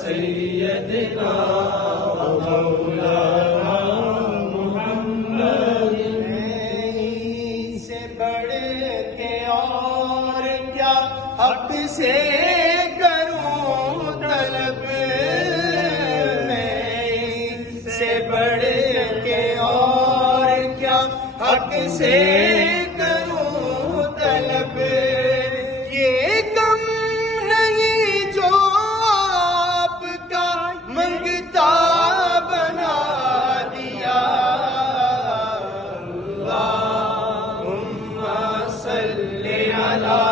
سیدنا مولانا محمد. نہیں سے بڑھ کے اور کیا حق سے کروں طلب، میں سے بڑھ کے اور کیا حق سے کروں طلب. یہ کم نہیں جو آپ کا منگتا بنا دیا. اللہم صلی علی